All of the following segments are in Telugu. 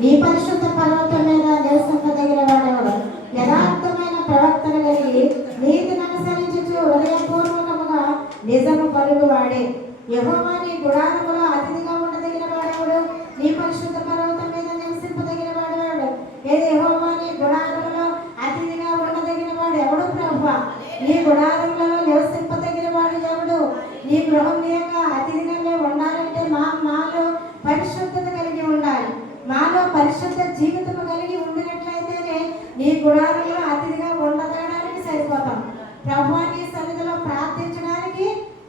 నీ పరిశుద్ధ పర్వతం మీద నివసింపదగిన వాడెవడు? యథార్థమైన ప్రవర్తన కలిగి నీతిని అనుసరించుచు హృదయపూర్వకముగా నిజము పలుకువాడే. యెహోవా నీ గుడారములో అతిథిగా ఉండదగిన వాడెవడు? నీ పరిశుద్ధ పర్వతం మీద నివసింపదగిన వాడెవడు? యెహోవా నీ గుడారములో అతిథిగా ఉండదగిన వాడు ఎవడు ప్రభువా? నీ గుడారంలో నివసింపదగిన వాడు ఎవడు? నీ గృహం యొక్క అతిథిగా ఉండాలంటే మాలో పరిశుద్ధత కలిగి ఉండాలి. మాలో పరిశుద్ధ జీవితం కలిగి ఉండినట్లయితేనే నీ గుడారంలో అతిథిగా ఉండదడానికి సరిపోతాం. ప్రభువా నీ సన్నిధిలో ప్రార్థించడానికి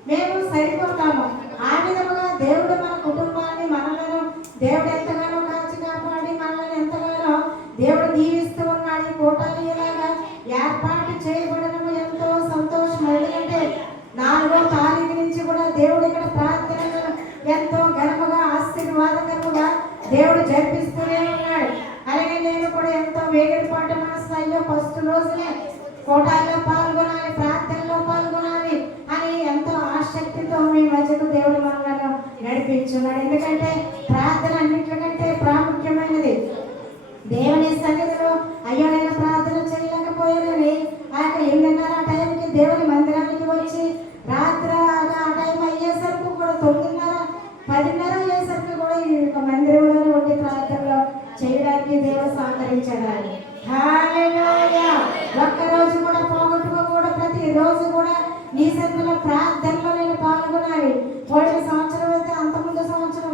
మేము సరిపోతాము. ఆ విధముగా దేవుడు మన కుటుంబాన్ని మనలను దేవుడు ఎంతగానో కాచి కాపాడి మనల్ని ఎంతగానో దేవుడు దీవిస్తూ ఉన్నాడు. ఈ కూటాలు ఇలాగా ఏర్పాటు చేయబడడం ఎంతో సంతోషం. ఎందుకంటే 4వ తారీఖు నుంచి కూడా దేవుడు ఇక్కడ ప్రార్థనలు ఎంతో ఘనముగా ఆశీర్వాదకరముగా దేవుడు జరిపిస్తూనే ఉన్నాడు. అలాగే నేను కూడా ఎంతో వేగిరపాటు మనసులో ఫస్ట్ రోజునే కోటాల్లో పాల్గొనాలి, ప్రార్థనలో పాల్గొనాలి అని ఎంతో ఆసక్తితో మీ మధ్యకు దేవుడు మనలను నడిపించున్నాడు. ఎందుకంటే ప్రార్థన అన్నింటికంటే ప్రాముఖ్యమైనది. దేవుని సన్నిధిలో అయ్యో నేను ప్రార్థన చేయలేకపోయానని ఆ యొక్క 8:30 టైంకి దేవుని మందిరానికి వచ్చి రాత్రి ఆ టైం అయ్యేసరికి కూడా 9:30, 10:30 అయ్యేసరికి కూడా ఈ యొక్క మందిరంలోనే ఉండి ప్రార్థనలో చేయడానికి దేవుడు సహకరించాడు. హల్లెలూయా. ఒక్కరోజు కూడా పోగొట్టుకోకూడదు. ప్రతిరోజు కూడా నీ సన్నిధిలో ప్రార్థనలో నేను పాల్గొనాలి. పోయిన సంవత్సరం అయితే అంతకుముందు సంవత్సరం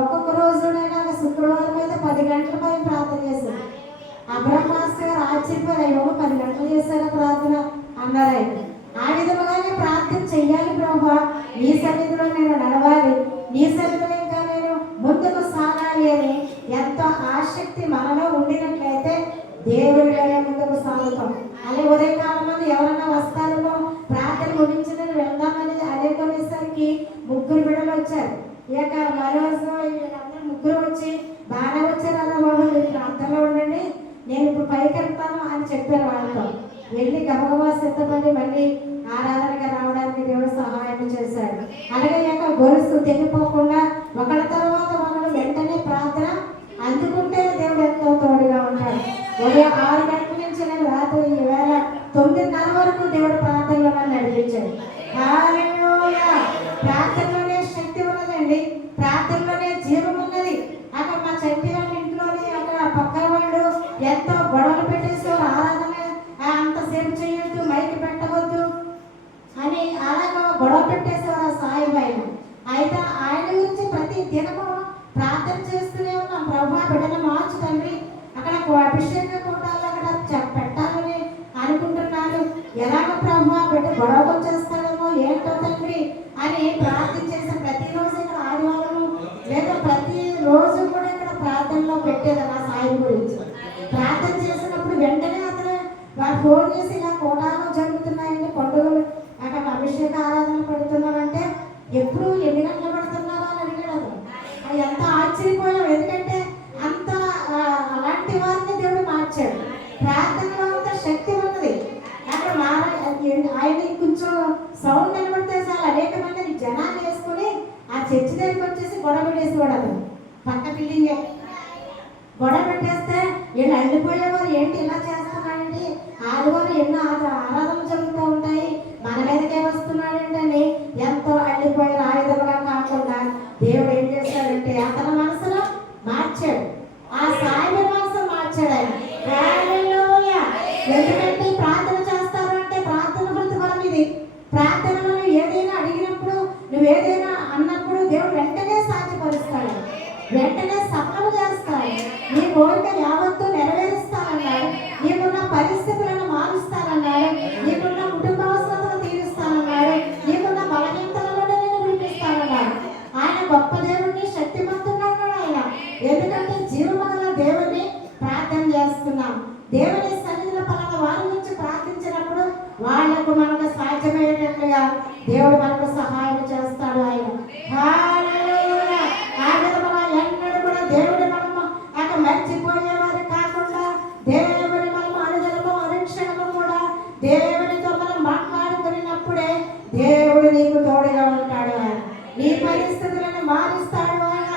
ఒక్కొక్క రోజు నేను శుక్రవారం అయితే 10 గంటల పై ప్రార్థన చేశాను. అబ్రహ్మ మాస్టర్ గారు ఆశ్చర్యపోయారు, 10 గంటలు చేశారా ప్రార్థన అన్నారు. ఆ విధముగానే ప్రార్థన చెయ్యాలి. ప్రభువా నీ సన్నిధిలో నేను నడవాలి, నీ సన్నిధిలో ఇంకా నేను ముందుకు సాగాలి అని ఎంతో ఆసక్తి మనలో ఉండినట్లయితే దేవుడిలోనే ముందుకు సాగుతాం. అలాగే ఉదయకాలంలో ఎవరన్నా వస్తారేమో ప్రార్థన ముగించిందని వెళ్దామని అనేసరికి 3 బిడ్డలు వచ్చారు. ఇక మరోజు వీళ్ళందరూ 3 వచ్చి బాగానే వచ్చారు అన్న బాబు మీరు ప్రార్థనలో ఉండండి, నేను ఇప్పుడు పైకి వెళ్తాను అని చెప్పారు. వాళ్ళతో వెళ్ళి గబగబా సిద్ధపడి మళ్ళీ ఆరాధనగా రావడానికి దేవుడు సహాయం చేశాడు. అలాగే ఈ యొక్క గొలుసు తెగిపోకుండా ఒకళ్ళ తర్వాత ఒకళ్ళు వెంటనే ప్రార్థన అందుకుంటే దేవుడు ఎంతో తోడుగా ఉంటాడు. ఉదయం 6 గంటల నుంచి నేను రాత్రి ఈవేళ 9:30 వరకు దేవుడు ప్రార్థనలో నడిపించాడు. హల్లెలూయా. ప్రార్థనలోనే శక్తి ఉన్నదండి, ప్రార్థనలోనే జీవం ఉన్నది. అక్కడ మా చంటి వాళ్ళ ఇంట్లోనే అక్కడ పక్క వాళ్ళు ఎంతో గొడవలు పెట్టేసారు. ఆరాధన అంతసేపు చేయొద్దు, మైకి పెట్టవద్దు అని అలాగా గొడవ పెట్టేసారు ఆ సాయిబాయిని. అయితే ఆయన గురించి ప్రతి దినము ప్రార్థన చేస్తూనే ఉన్నాం. ప్రభువా బిడ్డను మార్చు తండ్రి, అక్కడ అభిషేక కూటాలు అక్కడ పెట్టాలని అనుకుంటున్నారు. ఎలాగ ప్రభువా బిడ్డ గొడవ వచ్చేస్తాడేమో ఏంటో తండ్రి అని ప్రార్థించేసి ప్రతిరోజు ఇక్కడ ఆదివారం లేదా ప్రతిరోజు కూడా ఇక్కడ ప్రార్థనలో పెట్టేది ఆ సాయి గురించి. ప్రార్థన చేసినప్పుడు వెంటనే అతను వారు ఫోన్ చేసి ఇలా కోటాలు జరుగుతున్నాయండి, పండుగలు అక్కడ అభిషేక ఆరాధన పెడుతున్నామంటే ఎప్పుడు ఎన్ని గంటలు పెడుతున్నారో అని అడిగాడు. అది ఎంత ఆశ్చర్యపోయాం. ఎందుకంటే అంత అలాంటి వారిని దేవుడు మార్చాడు. ప్రార్థనలో అంత శక్తి ఉన్నది. అక్కడ ఆయన కొంచెం సౌండ్ నిలబడితే చాలు అనేక మంది జనాన్ని వేసుకొని ఆ చర్చి దగ్గరికి వచ్చేసి గొడవ పెట్టేసేవాడు. అతను పక్క బిల్డింగ్ గొడవ పెట్టేస్తే వీళ్ళు అల్లిపోయేవారు, ఏంటి ఇలా చేస్తున్నాడండి, ఆదివారం ఎన్నో ఆరాధనలు జరుగుతూ ఉంటాయి, మన మీదకే వస్తున్నాడంటే ఎంతో అల్లిపోయారు. ఆ విధంగా కాకుండా దేవుడు ఏం చేశాడంటే అతని మనసులో మార్చాడు, ఆ సాయి మనసును మార్చాడు ఆయన. హల్లెలూయా. ఎందుకంటే ప్రార్థన చేస్తారు అంటే ప్రార్థన ప్రతిఫలం ఇది. ప్రార్థనలో ఏదైనా అడిగినప్పుడు నువ్వు ఏదైనా అన్నప్పుడు దేవుడు వెంటనే సాధ్యపరుస్తాడు, వెంటనే సఫలం చేస్తాడు. నీ కోరిక యావత్తు నెరవేరుస్తానన్నాడు, నీకున్న పరిస్థితులను మారుస్తానన్నాడు, నీకున్న కుటుంబ అవసరాలను తీరుస్తానన్నాడు, నీకున్న బలహీనతలను నేను విడిపిస్తానన్నాడు. ఆయన గొప్ప దేవుడిని, శక్తిమంతుడు ఆయన. ఎందుకంటే జీవమగల దేవుని ప్రార్థన చేస్తున్నాం. దేవుని సన్నిధిలో పలానా వారి నుంచి ప్రార్థించినప్పుడు వాళ్లకు మనకు సాధ్యమయ్యేటట్లుగా దేవుడు మనకు సహాయం చేస్తాడు ఆయన. హల్లెలూయా. ఆ విధముగా ఎన్నడూ కూడా దేవుడి మనము అక్కడ మర్చిపోయేవారు కాకుండా దేవుని మనము అనుదినము అనుక్షణము కూడా దేవునితో మనం మాట్లాడుకున్నప్పుడే దేవుడు నీకు తోడుగా ఉంటాడు ఆయన. నీ పరిస్థితులను మారుస్తాడు ఆయన.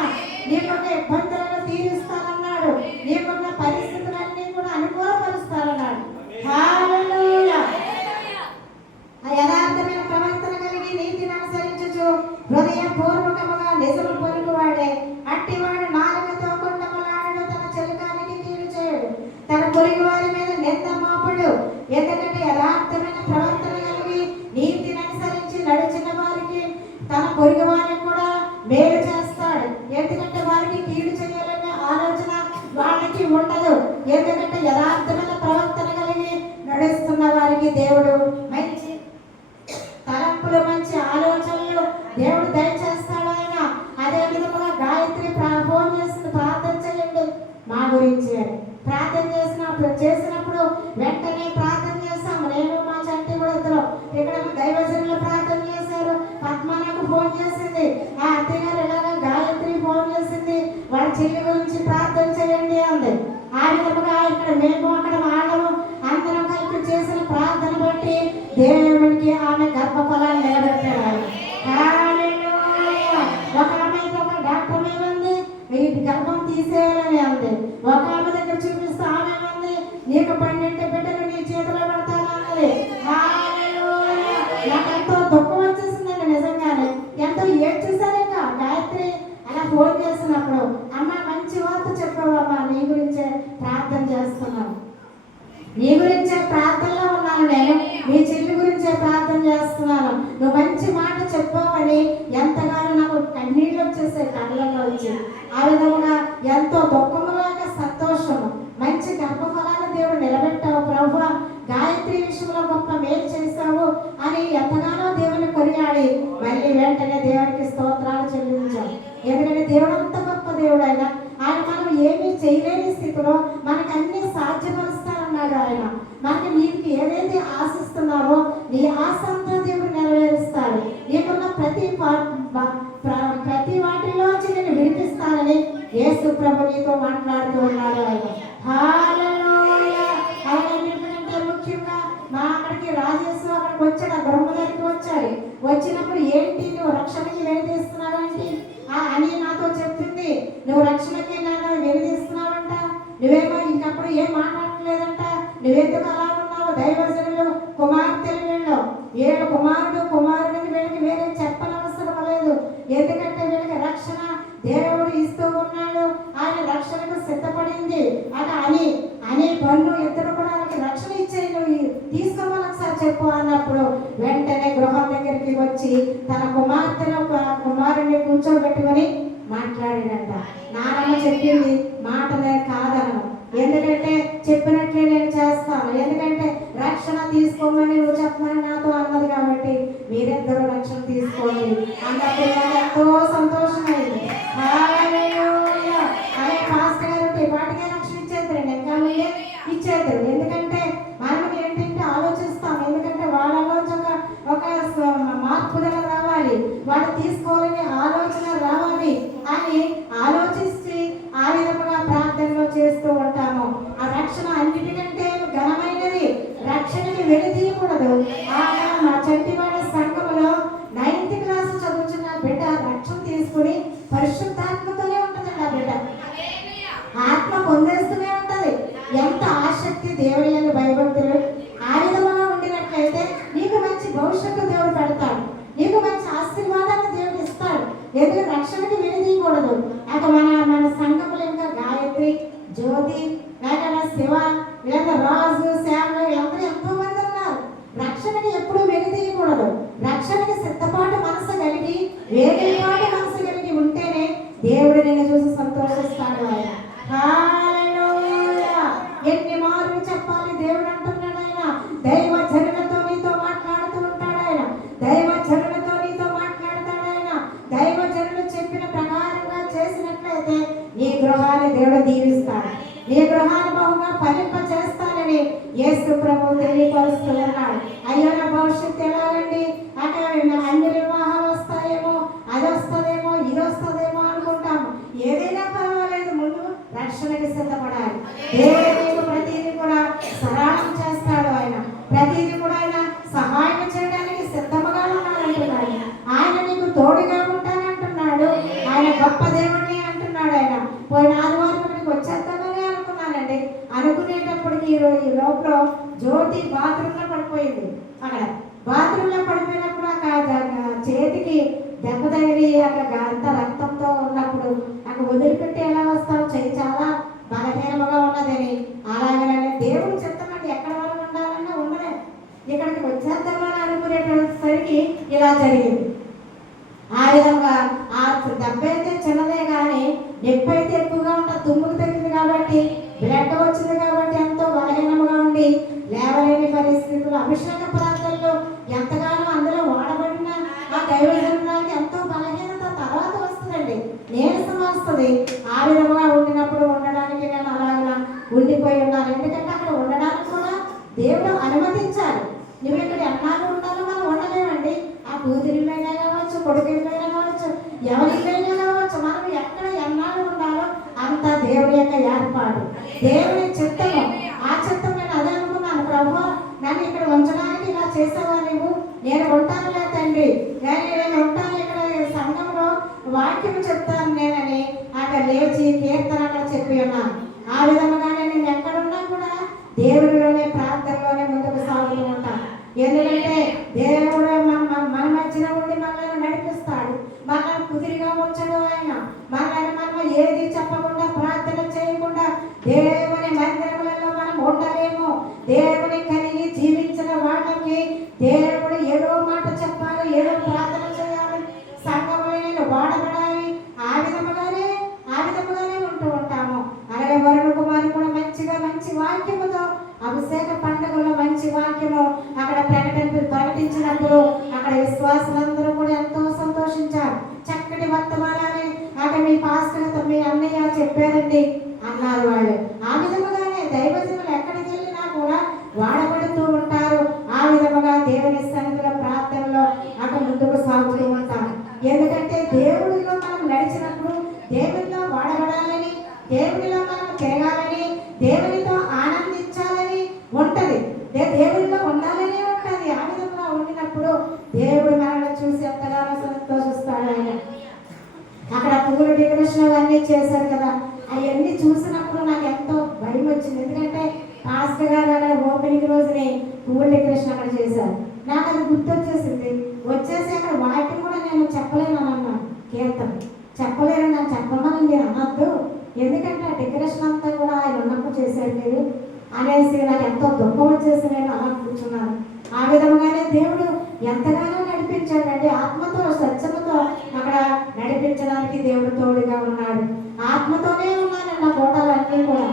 నీకు ఇబ్బందులను తీరుస్తానన్నాడు. ఉండదు. ఎందుకంటే యథార్థమైన ప్రవర్తన కలిగి నడుస్తున్న వారికి దేవుడు మంచి తలంపులు, మంచి ఆలోచనలు దేవుడు దయచేస్తాడు ఆయన. అదే విధముగా గాయత్రి ఫోన్ చేసి ప్రార్థన చేయండి మా గురించి అని ప్రార్థన చేసినప్పుడు వెంటనే ప్రార్థన చేస్తాము. నేను మా చంటి కూడా ఇద్దరు ఇక్కడ దైవజనులు ప్రార్థన చేశారు. పద్మ నాకు ఫోన్ చేసింది, ఆ అత్తయ్య గారు ఇలాగా గాయత్రి ఫోన్ చేసింది, వాళ్ళ చెల్లి గురించి ప్రార్థన చేయండి అంది. ఆ విధముగా ఇక్కడ మేము అక్కడ వాళ్ళము అందరం కలిపి చేసిన ప్రార్థన బట్టి దేవునికి ఆమె గర్భఫలాన్ని నిలబెట్టారు. ఒక ఆమె అయితే ఒక డాక్టర్ ఏమంది, ఈ గర్భం తీసేయాలని అంది. ఒక ఆమె దగ్గర చూపిస్తే ఆమె ఏమంది, నీకు 12 బిడ్డలు నీ చేతిలో పెడతాను అన్నది. నాకు ఎంతో దుఃఖం వచ్చేసిందండి నిజంగానే, ఎంతో ఏడ్చేసాను. ఇంకా గాయత్రి అలా ఫోన్ చేసినప్పుడు, అమ్మ మంచి వార్త చెప్పావమ్మా, నీ గురించే ప్రార్థన చేస్తున్నాను, నీ గురించే ప్రార్థనలో ఉన్నాను, నేను మీ చెల్లి గురించే ప్రార్థన చేస్తున్నాను, నువ్వు మంచి మాట చెప్పావని ఎంతగానో నాకు కన్నీళ్ళు వచ్చేసాయి కళ్ళలో వచ్చి. ఆ విధంగా ఎంతో దుఃఖములాగా సంతోషము, మంచి గర్భఫలాన్ని దేవుడు నిలబెట్టావు ప్రభువా, గాయత్రి విషయంలో గొప్ప మేలు చేశావు అని ఎంతగానో దేవుని కొనియాడి మళ్ళీ వెంటనే దేవునికి స్తోత్రాలు చెల్లించాం. ఎందుకంటే దేవుడు అంత గొప్ప దేవుడు ఆయన. ఆయన మనం ఏమీ చేయలేని స్థితిలో మనకు అన్ని సాధ్యపరుస్తానన్నాడు ఆయన. మనకి నీకు ఏదైతే ఆశిస్తున్నావో నీ ఆశ అంతా దేవుడు నెరవేరుస్తాడు. నీకున్న ప్రతి వాటిలోంచి నేను విడిపిస్తానని యేసు ప్రభు నీతో మాట్లాడుతూ ఉన్నాడు ఆయన. హల్లెలూయా. అంటే ముఖ్యంగా మా అక్కడికి రాజేశ్వర అక్కడికి వచ్చాడు, ఆ బ్రహ్మ దగ్గరికి వచ్చాడు. వచ్చినప్పుడు ఏంటి నువ్వు రక్షణకి వెలిగిస్తున్నావు ఏంటి అని నాతో చెప్పింది. నువ్వు రక్షణకి నన్ను వెలిగిస్తున్నావంట, నువ్వేమో ఇంకప్పుడు ఏం మాట్లాడలేదంట, నువ్వెందుకు అలా ఉన్నావు? దైవజనులు కుమార్తెలు వీళ్ళు కుమారుడిని వీళ్ళకి వేరే చెప్పనవసరం లేదు. ఎందుకంటే వీళ్ళకి రక్షణ దేవుడు ఇస్తూ ఉన్నాడు, ఆయన రక్షణకు సిద్ధపడింది అని పన్ను ఇద్దరు కూడా వాళ్ళకి రక్షణ ఇచ్చే నువ్వు తీసుకోమని ఒకసారి చెప్పు అన్నప్పుడు వెంటనే గృహం దగ్గరికి వచ్చి తన కుమారుడిని కూర్చోబెట్టుకొని మాట్లాడినంట. నానమ్మ చెప్పింది మాటలే కాదనను, ఎందుకంటే చెప్పినట్లే నేను చేస్తాను, ఎందుకంటే రక్షణ తీసుకోమని నువ్వు చెప్పమని నాతో అన్నది కాబట్టి మీరిద్దరూ రక్షణ తీసుకోండి అన్నప్పుడు ఎంతో సంతోషమైంది. అదే పాస్టర్ గారు వాటికే రక్షణ ఇచ్చేద్దరు, ఇంకా ఇచ్చేద్దరు. ఎందుకంటే మనం ఏంటంటే ఆలోచిస్తాం, ఎందుకంటే వాళ్ళలోంచి ఒక మార్పుదల రావాలి, వాళ్ళు తీసుకోవాలని ఆలోచన రావాలి అని ఆలోచిస్తే ఆ విధముగా ప్రార్థనలో చేస్తూ ఉంటాము. ఆ రక్షణ అన్నిటికంటే ఘనమైనది, రక్షణకి వెలితీయకూడదు. మా చంటివాడ సంఘములో 9th క్లాస్ చదువుతున్న బిడ్డ రక్షణ తీసుకుని పరిశుద్ధాత్మతోనే ఉంటుందండి. ఆ బిడ్డ ఆత్మ పొందేస్తూనే ఉంటది. ఎంత ఆసక్తి దేవుని యందు భయభక్తులు ఆ విధంగా ఉండినట్లయితే నీకు మంచి భవిష్యత్తు దేవుడు పెడతాడు, నీకు మంచి ఆశీర్వాదాన్ని దేవుడు ఇస్తాడు. ఎందుకంటే రక్షణకి వెలితీయకూడదు. అక మన సంఘములు ఇంకా గాయత్రి, జ్యోతి, లేక శివ, లేక రాజు, శ్యామలు వీళ్ళందరూ ఎంతో మంది ఉన్నారు. రక్షణకి ఎప్పుడు వెలితీయకూడదు. రక్షణకి సిద్ధపాటు మనసు కలిగి వేగపాటు మనసు కలిగి ఉంటేనే దేవుడు నిన్ను చూసి సంతోషిస్తాడు. ఆయన హల్లెలూయా. ఎన్ని మార్లు చెప్పాలి దేవుడు అంటున్నాడు. ఆయన దైవ జనులతో నీతో మాట్లాడుతూ ఉంటాడు. ఆయన దైవ జనులతో నీతో మాట్లాడతాడు. ఆయన దైవ జనులు చెప్పిన ప్రకారంగా చేసినట్లయితే నీ గృహాన్ని దేవుడు దీవిస్తాడు, నీ గృహాన్ని బహుగా ఫలింప చేస్తానని యేసు ప్రభు తెలియపరుస్తూ ఉన్నాడు. అయ్యో నా భవిష్యత్తు ఎలాగండి, అక్కడ అన్ని వివాహాలు వస్తాయేమో, అది వస్తుందేమో, ఇది వస్తుందేమో అనుకుంటాము. ఏదైనా పర్వాలేదు, ముందు రక్షణకి సిద్ధపడాలి. దేవుడు నీకు ప్రతిదీ కూడా సరళం చేస్తాడు. ఆయన ప్రతిదీ కూడా ఆయన సహాయం చేయడానికి సిద్ధముగా ఉన్నాడంటున్నాడు. ఆయన నీకు తోడుగా ఉంటానంటున్నాడు. ఆయన గొప్ప దేవుడిని అంటున్నాడు. ఆయన పోయిన ఆదివారం ఇక్కడికి వచ్చేద్దామని అనుకున్నానండి. అనుకునేటప్పటికి ఈ లోపల జ్యోతి బాత్రూంలో పడిపోయింది. అక్కడ బాత్రూంలో పడిపోయినప్పుడు చేతికి దెబ్బ తగిలి అక్కడ అంత రక్తంతో ఉన్నప్పుడు నాకు వదిలిపెట్టి ఎలా వస్తావు, చెయ్యి చాలా బలహీనముగా ఉన్నదని. అలాగనే దేవుడు చెప్తామండి, ఎక్కడ వరకు ఉండాలన్నా ఉండలే. ఇక్కడికి వచ్చేద్దామని అనుకునేసరికి ఇలా జరిగింది. ఆ విధంగా ఆ దెబ్బ అయితే చిన్నదే కానీ నొప్పి అయితే ఎక్కువగా ఉంటుంది. తుమ్ముకు తగ్గింది కాబట్టి బ్లడ్ వచ్చింది కాబట్టి ఎంతో బలహీనంగా ఉండి లేవలేని పరిస్థితులు, అభిషేక ప్రాంతాల్లో ఎంతగానో అందులో వాడబడిన ఆ దైవజనానికి ఎంతో బలహీనత తర్వాత వస్తుందండి, నీరసం వస్తుంది. ఆ విధంగా ఉండినప్పుడు ఉండడానికి నేను అలాగా ఉండిపోయి ఉన్నాను. ఎందుకంటే అక్కడ ఉండడానికి కూడా దేవుడు అనుమతించాలి. నువ్వు ఇక్కడ ఎన్నాళ్ళు ఉండాలో మనం ఉండలేమండి. ఆ కూతురిలోనే కావచ్చు, కొడుకులైనా కావచ్చు, ఎవరిలోనే కావచ్చు, మనం ఎక్కడ ఎన్నాళ్ళు ఉండాలో అంత దేవుడి యొక్క ఏర్పాటు, దేవుడి చిత్తము. ఆ చిత్తం నేను అదే అనుకున్నాను, ప్రభు నన్ను ఇక్కడ ఉంచడానికి ఇలా చేసావా నువ్వు, నేను ఉంటానులే తండ్రి, నేను ఉంటాను ఇక్కడ సంఘంలో వాక్యం చెప్తాను నేనని అక్కడ లేచి కీర్తన అక్కడ చెప్పి ఉన్నాను. ఆ విధంగానే నేను ఎక్కడున్నా కూడా దేవుడిలోనే ప్రార్థనలోనే ముందుకు సాగుతూ ఉంటాను. ఎందుకంటే దేవుడు మన మధ్యన ఉండి మనల్ని నడిపిస్తాడు, మనల్ని కుదిరిగా ఉంచడు ఆయన. మనం ఏది చెప్పకుండా ప్రార్థన చేయకుండా దేవుని మందిరములలో మనం ఉండలేము. దేవుని కలిగి జీవించిన వాళ్ళకి దేవుడు ఏదో మాట చెప్పాలి, ఏదో ప్రార్థన చేయాలి, సంఘంలో నేను వాడబడాలి. ఆ విధముగానే ఉంటూ ఉంటాము. అలాగే వరుణ కుమారి కూడా మంచి వాక్యముతో అభిషేక పండుగలో మంచి వాక్యము అక్కడ ప్రకటించినప్పుడు అక్కడ విశ్వాసులందరూ కూడా ఎంతో సంతోషించారు. చక్కటి వర్తమానాన్ని అక్కడ మీ పాస్టర్తో మీ అన్నయ్య చెప్పారండి అన్నారు వాళ్ళు. ఆ విధముగానే దైవజనులు ఎక్కడికి వెళ్ళినా కూడా వాడబడుతూ ఉంటారు. ఆ విధముగా దేవుని సన్నిధిలో ప్రార్థనలో అక్కడ ముందుకు సాగుతూ ఉంటారు. ఎందుకంటే దేవుడిలో మనం నడిచినప్పుడు దేవుడిలో వాడబడాలని, దేవుడిలో మనం తిరగాలని, దేవునితో ఆనందించాలని ఉంటది, దేవుడిలో ఉండాలని ఉంటది. ఆ విధంగా ఉండినప్పుడు దేవుడు మనల్ని చూసి ఎంతగానో సంతోషిస్తాడు ఆయన. అక్కడ పువ్వులు డెకరేషన్ అవన్నీ చేశారు కదా, అవన్నీ చూసినప్పుడు నాకు ఎంతో భయం వచ్చింది. ఎందుకంటే పాస్టర్ గారు అక్కడ ఓపెనింగ్ రోజునే పువ్వుల డెకరేషన్ అక్కడ చేశారు. నాకు అది గుర్తొచ్చేసింది. వచ్చేసి అక్కడ వాక్యం కూడా నేను చెప్పలేను అన్నా, కీర్తన చెప్పలేను, నాకు చెప్పమని నేను అనొద్దు, ఎందుకంటే ఆ డెకరేషన్ అంతా కూడా ఆయన ఉన్నప్పుడు చేశారు మీరు అనేసి నాకు ఎంతో దుఃఖం వచ్చేసి నేను అలా కూర్చున్నాను. ఆ విధంగానే దేవుడు ఎంతగానో నడిపించాడండి. ఆత్మతో స్వచ్ఛతతో అక్కడ నడిపించడానికి దేవుడు తోడుగా ఉన్నాడు. ఆత్మతోనే ఉన్నానండి ఆ కోటాలన్నీ కూడా.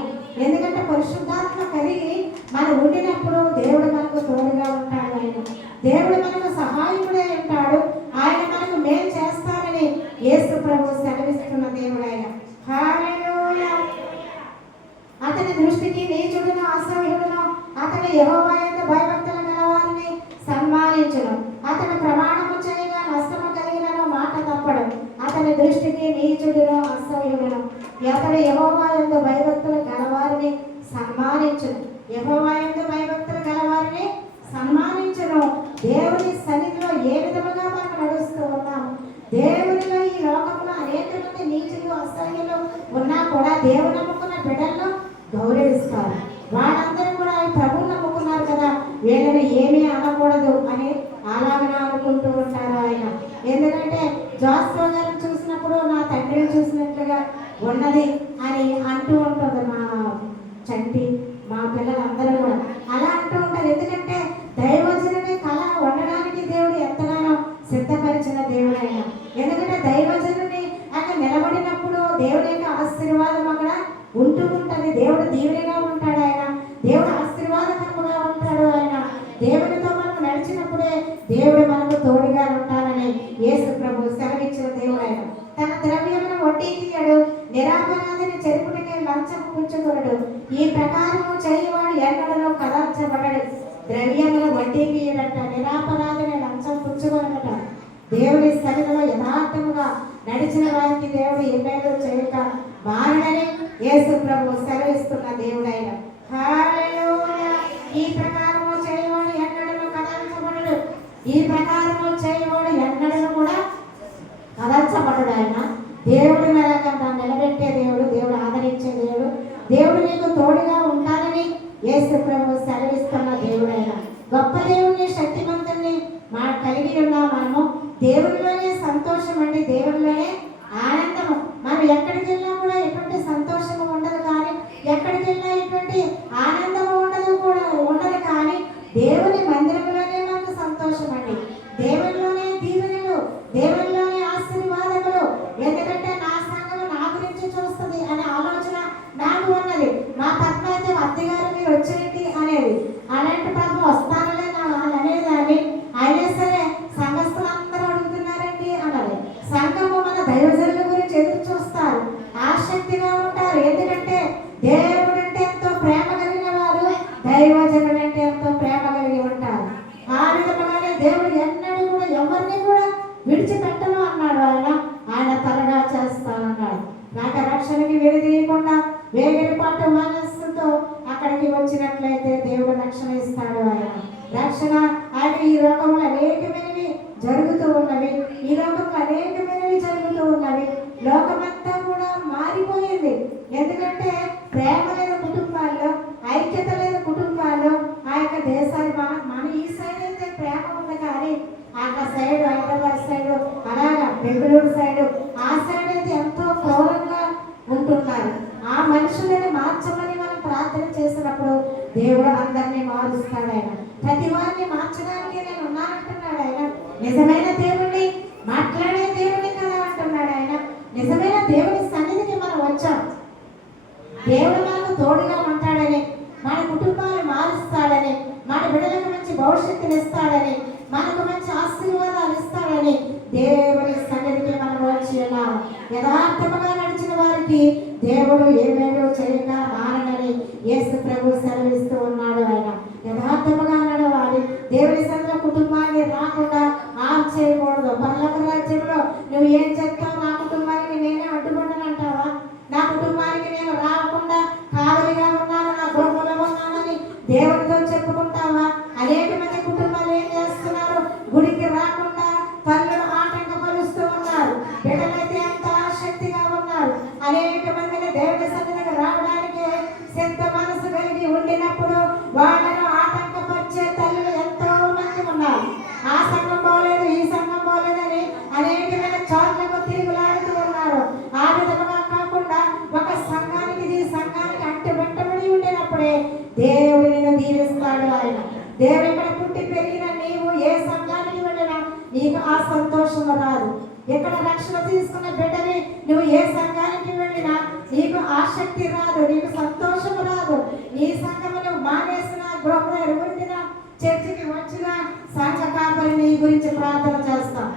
ఎందుకంటే పరిశుద్ధాత్మ కలిగి మనం ఉండినప్పుడు దేవుడు మనకు తోడుగా ఉంటాడు. ఆయన దేవుడు మనకు సహాయకుడే ఉంటాడు. ఆయన మనకు మేలు చేస్తానని యేసు ప్రభు సెలవిస్తున్న దేవుడు ఆయన. హల్లెలూయా. అతని దృష్టికి నీచుడును అసహ్యుడును అతని యెహోవా యందు భయభక్తులు గలవారిని సన్మానించును. అతను ప్రమాణము చేయగా నష్టము కలిగినను మాట తప్పడు. అతని దృష్టికి నీచుడును అసహ్యుడును అతడు యెహోవా యందు భయభక్తులు గలవారిని సన్మానించును. యెహోవా యందు భయభక్తులు గలవారిని సన్మానించును. దేవుని సన్నిధిలో ఏ విధముగా మనం నడుస్తూ ఉన్నాము. దేవునిలో ఈ లోకంలో అనేక మంది నీచులు అసహ్యులు ఉన్నా కూడా దేవుని నమ్ముకున్న బిడ్డలను గౌరవిస్తారు. వాళ్ళందరూ కూడా ప్రభువు నమ్ముకున్నారు కదా, వీళ్ళని ఏమీ అనకూడదు అని అలాగనే అనుకుంటూ ఉంటారు ఆయన. ఎందుకంటే జాస్వా గారిని చూసినప్పుడు నా తండ్రిని చూసినట్లుగా ఉన్నది అని అంటూ ఉంటుంది మా చంటి, మా పిల్లలందరూ కూడా అలా అంటూ ఉంటారు. ఎందుకంటే దైవజనుని కళ ఉండడానికి దేవుడు ఎంతగానో సిద్ధపరిచిన దేవుడు ఆయన. ఎందుకంటే దైవజనుని అక్కడ నిలబడినప్పుడు దేవుడి యొక్క ఆశీర్వాదం అక్కడ ఉంటూ ఉంటుంది. దేవుడు దీవెనగా ఉంటాడు ఆయన, దేవుడు ఆశీర్వాదకరంగా ఉంటాడు ఆయన. దేవుడితో మనం నడిచినప్పుడే దేవుడు మనకు తోడుగా ఉంటానని యేసు ప్రభు సెలవిచ్చిన దేవుడు ఆయన. తన ద్రవ్యమును వడ్డీ తీయడు, నిరాపరాధిని చెరుపుడికి లంచము పుచ్చుకొనడు. ఈ ప్రకారము చేయవాడు ఎన్నడను కదర్చబడడు. ద్రవ్యమును వడ్డీ తీయడట, నిరాపరాధిని లంచం పుచ్చుకొనట. దేవుడి సన్నిధిలో యథార్థముగా నడిచిన వారికి దేవుడు ఏమేదో చేయక మారడని యేసు ప్రభు సెలవిస్తున్న దేవుడైన. హల్లెలూయా. ఈ ప్రకారము చేయవాడు ఎన్నడను కదర్చబడడు. ఈ ప్రకారము చేయవాడు ఎన్నడను కూడా కదర్చబడడు. ఆయన దేవుడు మెలకంగా నిలబెట్టే దేవుడు, దేవుడు ఆదరించే దేవుడు, దేవుడు నీకు తోడుగా ఉంటానని యేసు ప్రభు సెలవిస్తున్న దేవుడైన. గొప్ప దేవుడిని, శక్తివంతుని కలిగి ఉన్నాం మనము. దేవుడిలోనే సంతోషం అండి, దేవుడిలోనే ఆనందము. మనం ఎక్కడికి వెళ్ళినా కూడా ఎటువంటి సంతోషము ఉండదు, కానీ ఎక్కడికి వెళ్ళినా ఎటువంటి ఆనందము ఉండదు కానీ దేవుని మందిరంలోనే మనకు సంతోషం అండి. దేవునిలోనే దీవెనలు, దేవునిలోనే ఆశీర్వాదములు. ఎందుకంటే నా సంఘము నా గురించి చూస్తుంది అనే ఆలోచన నాకు ఉన్నది. మా ధైర్యంగా ఉంటారు. ఎందుకంటే దేవుడు అంటే ఎంతో ప్రేమ కలిగిన వారు, దైవజనుడు అంటే ఎంతో ప్రేమ కలిగి ఉంటారు. ఆ విధముగానే దేవుడు ఎన్నడూ కూడా ఎవరిని కూడా విడిచిపెట్టను అన్నాడు. ఆయన త్వరగా చేస్తానన్నాడు. నాకు రక్షణకి వెలుదీయకుండా వేగిరపాటు మనస్సుతో అక్కడికి వచ్చినట్లయితే దేవుడు రక్షణ ఇస్తాడు. రక్షణ ఆయన ఈ లోకంలో అనేకమైనవి జరుగుతూ ఉన్నవి, ఈ లోకంలో అనేకమైనవి జరుగుతూ ఉన్నవి. లోకమంతా కూడా మారిపోయింది. ఎందుకంటే ప్రేమ లేని కుటుంబాల్లో, ఐక్యత లేని కుటుంబాల్లో ఆ యొక్క దేశాలు మన ఈ సైడ్ అయితే ప్రేమ ఉంది, కానీ ఆ సైడ్ హైదరాబాద్ సైడ్, అలాగా బెంగళూరు సైడ్, ఆ సైడ్ అయితే ఎంతో క్రూరంగా ఉంటున్నారు. ఆ మనుషులని మార్చమని మనం ప్రార్థన చేసినప్పుడు దేవుడు అందరినీ మారుస్తాడు. ఆయన ప్రతి వారిని మార్చడానికి నేను ఉన్నానంటున్నాడు. ఆయన నిజమైన దేవుడిని, మాట్లాడే దేవుడిని కదా అంటున్నాడు. ఆయన నిజమైన దేవుడి సన్నిధికి మనం వచ్చాం. దేవుడు మనకు తోడుగా ఉంటాడని, మన కుటుంబాలు మారుస్తాడని, మన బిడ్డలకు మంచి భవిష్యత్తుని ఇస్తాడని, మనకు మంచి ఆశీర్వాదాలు ఇస్తాడని దేవుని సన్నిధికి మనం వచ్చి ఉన్నాం. యథార్థముగా నడిచిన వారికి దేవుడు ఏమేమో చేయక మారనని యేసు ప్రభు సెలవిస్తూ ఉన్నాడు. ఆయన యథార్థముగా నడవాలి. దేవుని సన్నిధిలో కుటుంబాన్ని రాకుండా ఆఫ్ చేయకూడదు. పరలోక రాజ్యంలో నువ్వు ఏం చెప్తావు? నా కుటుంబానికి నేనే అడ్డుపడనంటావా? నా కుటుంబానికి నేను రాకుండా కావలిగా ఉన్నాను, నా గృహంలో ఉన్నానని దేవునితో చెప్పుకుంటావా? అనేక మంది కుటుంబాలు ఏం చేస్తున్నారు? గుడికి రాకుండా తల్లులు ఆటంకపరుస్తూ ఉన్నారు. బిడ్డలైతే ఎంత ఆసక్తిగా ఉన్నారు. అనేక మందిని దేవుని సన్నిధికి రావడానికి సిద్ధ మనసు కలిగి ఉండినప్పుడు వాళ్ళను ఆటంకపరిచే తల్లులు ఎంతో మంది ఉన్నారు. ఆ సంఘం పోలేదు, ఈ సంఘం పోలేదని అనేకమైన చోట్లకు తిరుగులాడుతూ ఉన్నారు. ఆ విధముగా కాకుండా ఒక సంఘానికి ఈ సంఘానికి అంటుబెట్టబడి ఉండినప్పుడే దేవుడు నిన్ను దీవిస్తాడు. ఆయన దేవుడు ఇక్కడ పుట్టి పెరిగిన నీవు ఏ సంఘానికి వెళ్ళినా నీకు ఆ సంతోషం రాదు. ఇక్కడ రక్షణ తీసుకున్న బిడ్డని నువ్వు ఏ సంఘానికి వెళ్ళినా నీకు ఆసక్తి రాదు, నీకు సంతోషం రాదు. నీ సంఘమును మానేసిన, గృహంలో ఎరుగురిన, చర్చికి వచ్చిన సంఘ కాపరి నీ గురించి ప్రార్థన చేస్తాం,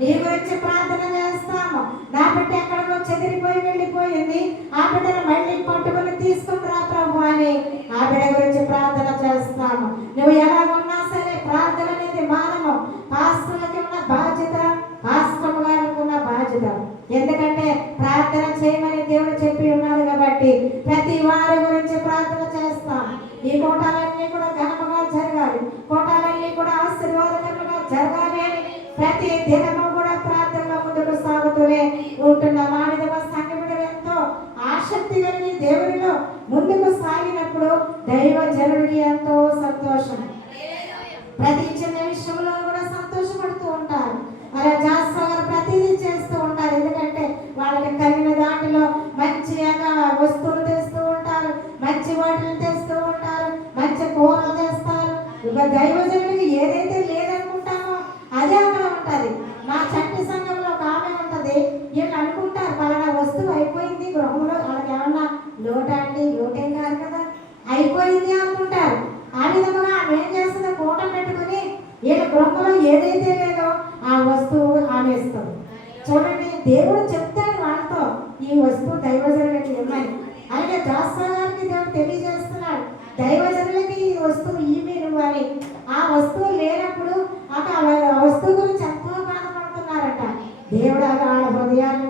నీ గురించి ప్రార్థన చేస్తాము. నా బిడ్డ ఎక్కడికో చెదిరిపోయి వెళ్ళిపోయింది, ఆ బిడ్డను మళ్ళీ పట్టుకుని తీసుకుని రా ప్రభు అని ఆ బిడ్డ గురించి ప్రార్థన చేస్తాము. నువ్వు ఎలా ఉన్నా సరే ప్రార్థన అనేది మానము. పాస్టర్లకి ఉన్న బాధ్యత, పాస్టర్ గారికి ఉన్న బాధ్యత. ఎందుకంటే ప్రార్థన చేయమని దేవుడు చెప్పి ఉన్నాడు కాబట్టి ప్రతి వారి గురించి ప్రార్థన చేస్తాం. ఈ కోటాలన్నీ కూడా ఘనముగా జరగాలి, కోటాలన్నీ కూడా ఆశీర్వాదకరంగా జరగాలి అని ప్రతి దినము కూడా ప్రార్థనలో ముందుకు సాగుతూనే ఉంటున్నాం. ఆ విధంగా సంఘములు ఎంతో ఆసక్తి కలిగి దేవుడిలో ముందుకు సాగినప్పుడు దైవజనుడికి ఎంతో సంతోషం. ప్రతి చిన్న విషయంలో కూడా సంతోషపడుతూ ఉంటారు. మరి జాస్వాగర్ ప్రతిదీ చేస్తూ ఉంటారు. ఎందుకంటే వాళ్ళకి కలిగిన దాంట్లో మంచిగా వస్తువులు తెస్తూ ఉంటారు, మంచి వాటిని తెస్తూ ఉంటారు, మంచి కూరలు తెస్తారు. ఇక దైవజనుడికి ఏదైతే లేదనుకుంటామో అదే అక్కడ ఉంటుంది. మా చట్టి సంఘంలో ఒక ఆమె ఉంటుంది. వీళ్ళు అనుకుంటారు పలానా వస్తువు అయిపోయింది గృహంలో, వాళ్ళకి ఏమన్నా లోటా అంటే లోటేం కాదు కదా, అయిపోయింది అనుకుంటారు. ఆ విధంగా ఆమె ఏం చేస్తుందో కూట పెట్టుకుని వీళ్ళ గృహంలో ఏదైతే లేదో ఆ వస్తువు ఆనేస్తుంది. చూడండి, దేవుడు చెప్తాడు వాళ్ళతో ఈ వస్తువు దైవజనులకి ఇవ్వమని. అలాగే జాస్వాగారికి దేవుడు తెలియజేస్తున్నాడు దైవజనులకి ఈ వస్తువు ఈమెను అని. ఆ వస్తువు లేనప్పుడు ఆ వస్తువు గురించి ఎంతో బాధపడుతున్నారట. దేవుడు వాళ్ళ హృదయాన్ని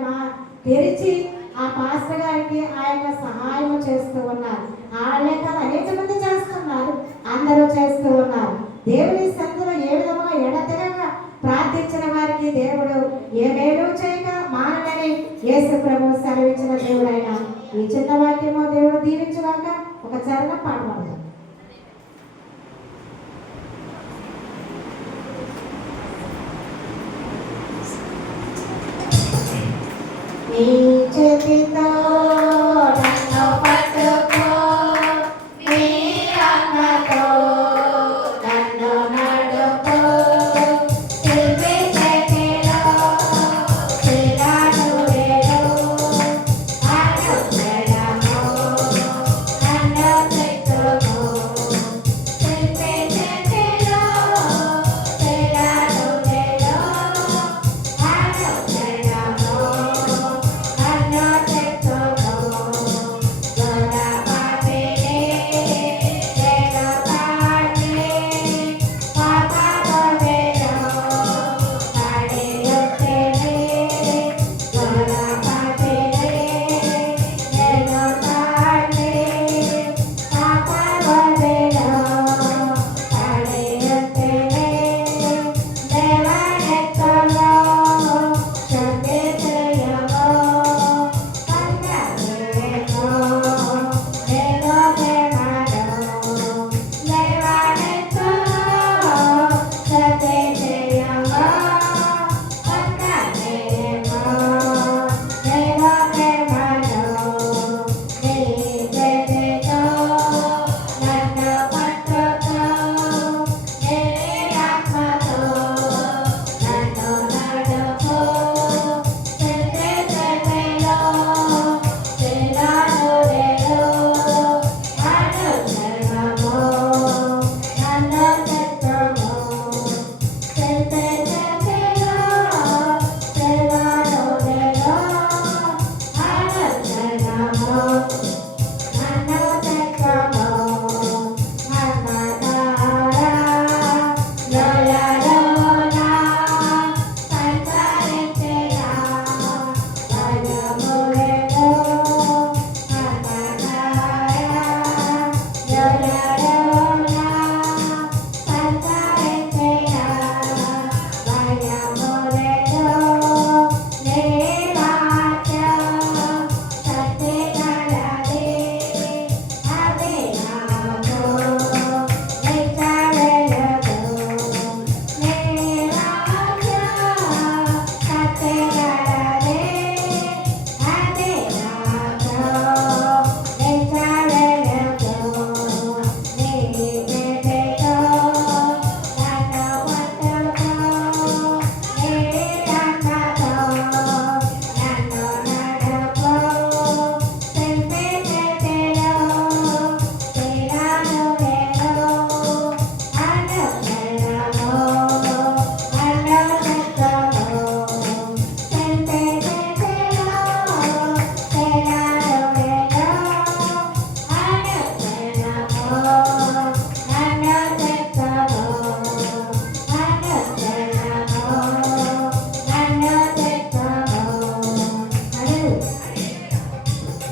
తెరిచి ఆ పాస్టర్ గారికి ఆయన సహాయం చేస్తూ ఉన్నారు. వాళ్ళే కాదు అనేక మంది చేస్తున్నారు, అందరూ చేస్తూ ఉన్నారు. దేవుని సందులో ఏ విధంగా ఎడతెగక ప్రార్థించిన వారికి దేవుడు ఏ మేలు చేయక మానని యేసు ప్రభు సెలవించిన దేవుడు ఆయన. ఈ చిన్న వాక్యమో దేవుడు దీవించుగాక. ఒక చరణం పాట పాడతాం. నీ చేతితో